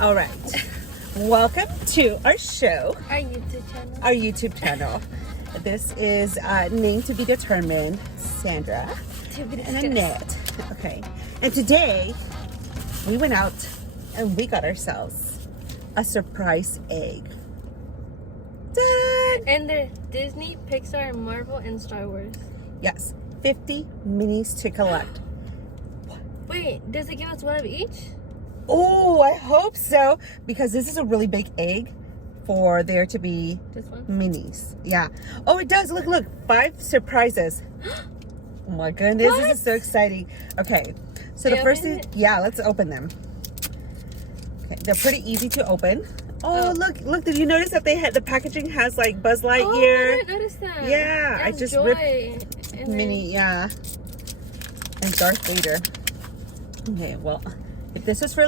All right. Welcome to our show, Our YouTube channel. This is Name to Be Determined, Sandra To be and discussed. Annette. Okay. And today we went out and we got ourselves a surprise egg. Ta-da! And the Disney, Pixar, Marvel, and Star Wars. Yes, 50 minis to collect. Wait, does it give us one of each? Oh, I hope so, because this is a really big egg for there to be This one? minis. Yeah. Oh, it does. Look. 5 surprises. Oh my goodness, What? this is so exciting. Okay, so Can the you first open thing, it? yeah, let's open them. Okay, they're pretty easy to open. Oh, look, did you notice that the packaging has like Buzz Oh, I Lightyear, didn't notice that. Yeah, It I has just Joy, ripped and then- mini, yeah, and Darth Vader. Okay, well, if this was for